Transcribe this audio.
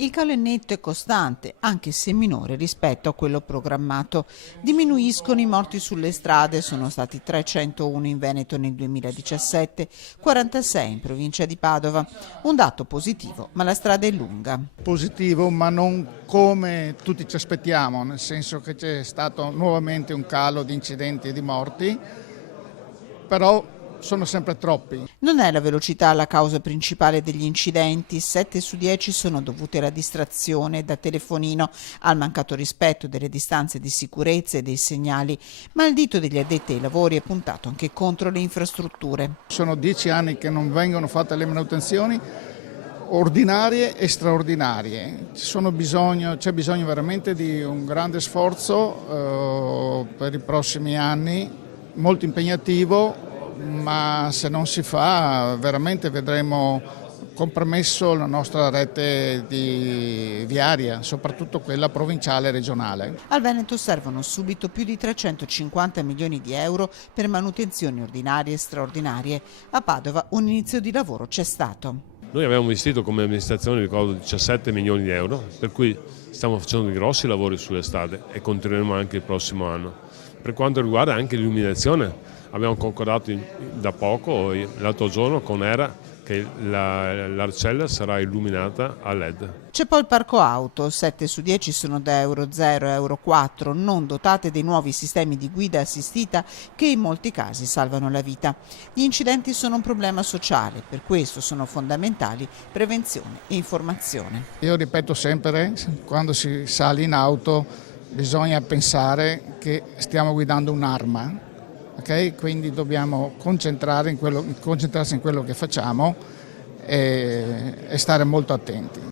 Il calo è netto e costante, anche se minore rispetto a quello programmato. Diminuiscono i morti sulle strade, sono stati 301 in Veneto nel 2017, 46 in provincia di Padova. Un dato positivo, ma la strada è lunga. Positivo, ma non come tutti ci aspettiamo, nel senso che c'è stato nuovamente un calo di incidenti e di morti, però sono sempre troppi. Non è la velocità la causa principale degli incidenti, 7 su 10 sono dovuti alla distrazione da telefonino, al mancato rispetto delle distanze di sicurezza e dei segnali, ma il dito degli addetti ai lavori è puntato anche contro le infrastrutture. Sono 10 anni che non vengono fatte le manutenzioni ordinarie e straordinarie. C'è bisogno veramente di un grande sforzo per i prossimi anni, molto impegnativo, ma se non si fa veramente vedremo compromesso la nostra rete viaria, soprattutto quella provinciale e regionale. Al Veneto servono subito più di 350 milioni di euro per manutenzioni ordinarie e straordinarie. A Padova un inizio di lavoro c'è stato. Noi abbiamo investito come amministrazione, ricordo, 17 milioni di euro, per cui stiamo facendo dei grossi lavori sulle strade e continueremo anche il prossimo anno. Per quanto riguarda anche l'illuminazione, abbiamo concordato da poco, l'altro giorno, con ERA, che l'Arcella sarà illuminata a LED. C'è poi il parco auto, 7 su 10 sono da Euro 0 e Euro 4, non dotate dei nuovi sistemi di guida assistita che in molti casi salvano la vita. Gli incidenti sono un problema sociale, per questo sono fondamentali prevenzione e informazione. Io ripeto sempre, quando si sale in auto bisogna pensare che stiamo guidando un'arma. Okay? Quindi dobbiamo concentrarsi in quello che facciamo e stare molto attenti.